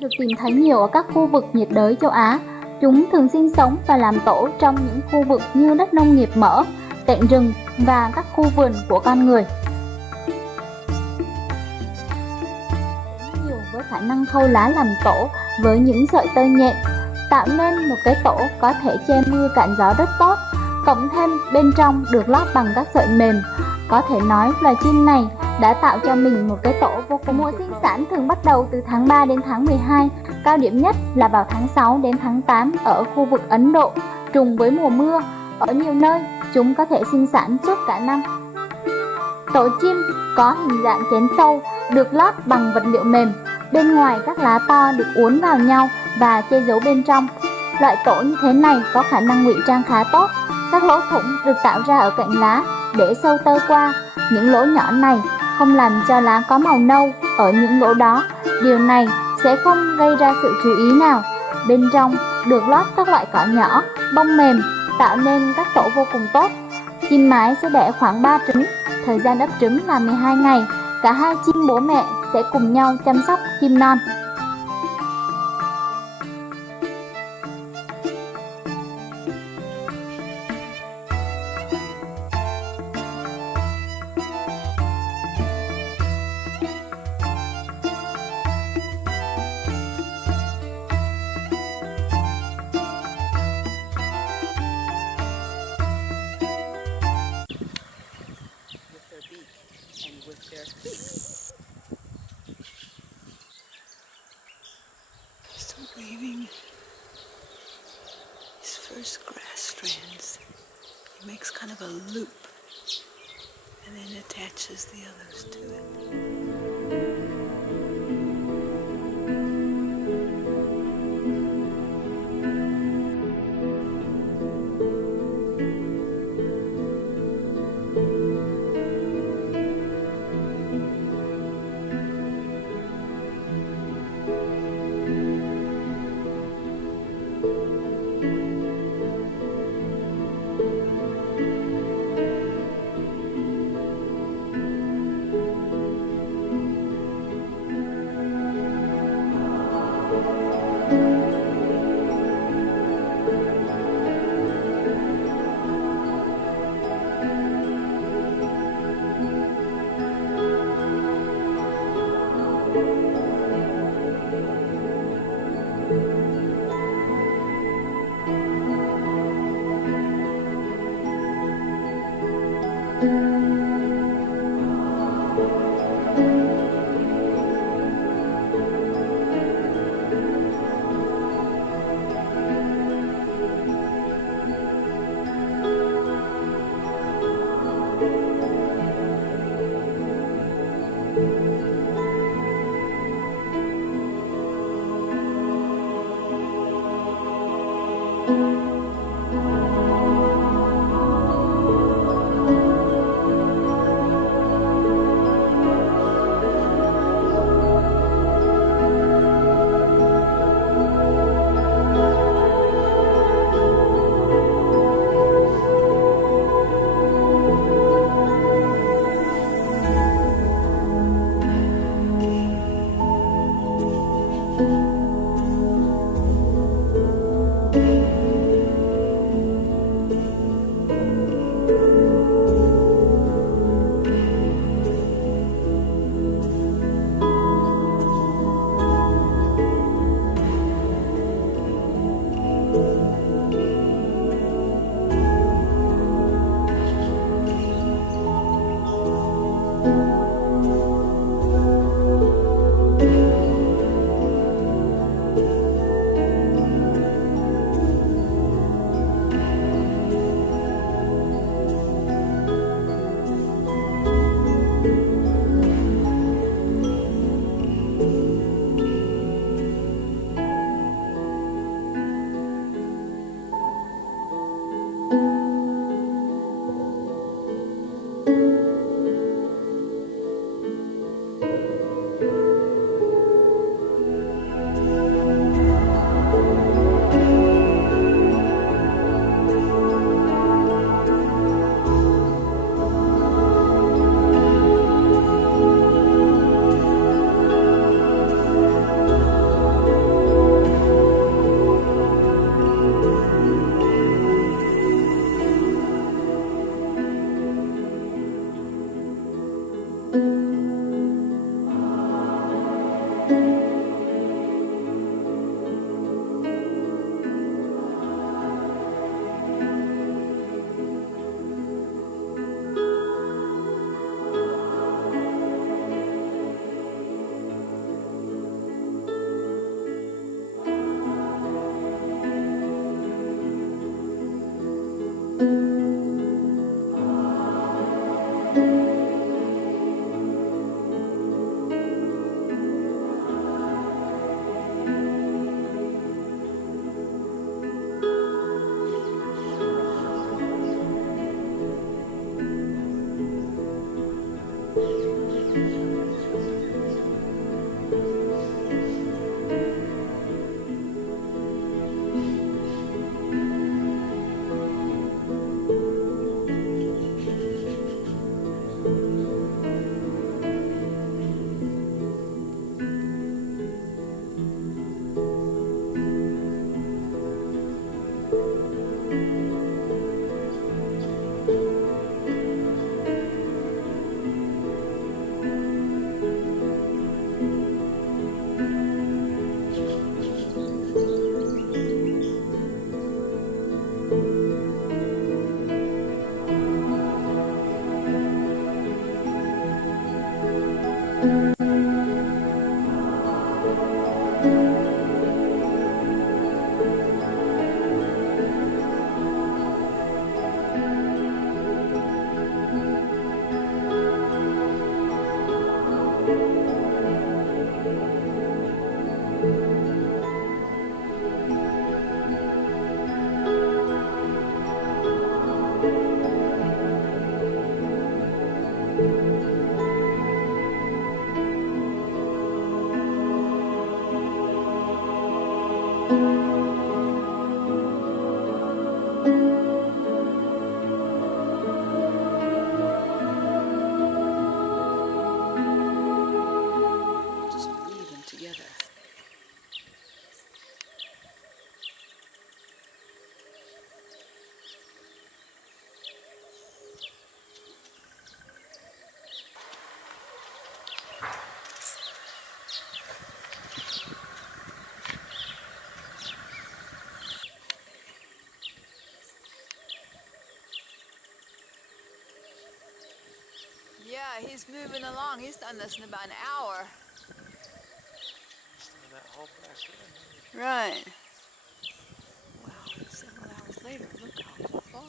Được tìm thấy nhiều ở các khu vực nhiệt đới châu Á. Chúng thường sinh sống và làm tổ trong những khu vực như đất nông nghiệp mở, cạnh rừng và các khu vườn của con người. Nhiều với khả năng khâu lá làm tổ với những sợi tơ nhện, tạo nên một cái tổ có thể che mưa cản gió rất tốt. Cộng thêm bên trong được lót bằng các sợi mềm, có thể nói loài chim này đã tạo cho mình một cái tổ vô cùng. Mùa sinh sản thường bắt đầu từ tháng 3 đến tháng 12, cao điểm nhất là vào tháng 6 đến tháng 8 ở khu vực Ấn Độ, trùng với mùa mưa. Ở nhiều nơi, chúng có thể sinh sản suốt cả năm. Tổ chim có hình dạng chén sâu, được lót bằng vật liệu mềm. Bên ngoài các lá to được uốn vào nhau và che giấu bên trong. Loại tổ như thế này có khả năng ngụy trang khá tốt. Các lỗ thủng được tạo ra ở cạnh lá để sâu tơ qua. Những lỗ nhỏ này không làm cho lá có màu nâu ở những lỗ đó. Điều này sẽ không gây ra sự chú ý nào. Bên trong được lót các loại cỏ nhỏ, bông mềm, tạo nên các tổ vô cùng tốt. Chim mái sẽ đẻ khoảng 3 trứng. Thời gian ấp trứng là 12 ngày. Cả hai chim bố mẹ sẽ cùng nhau chăm sóc chim non. Weaving his first grass strands, he makes kind of a loop and then attaches the others to it. Just weave them together. Yeah, he's moving along. He's done this in about an hour. That whole back end. Right. Wow, several hours later, look how far.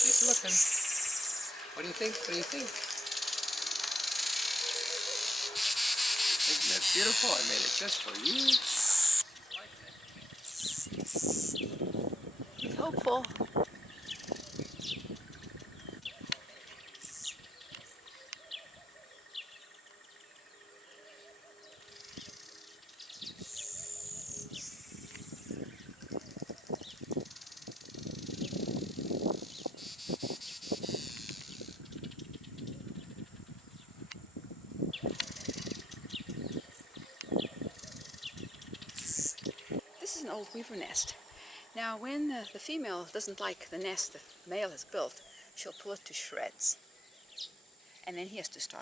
She's looking. What do you think? What do you think? Isn't that beautiful? I made it just for you. He's hopeful. This is an old weaver nest. Now, when the female doesn't like the nest the male has built, she'll pull it to shreds. And then he has to start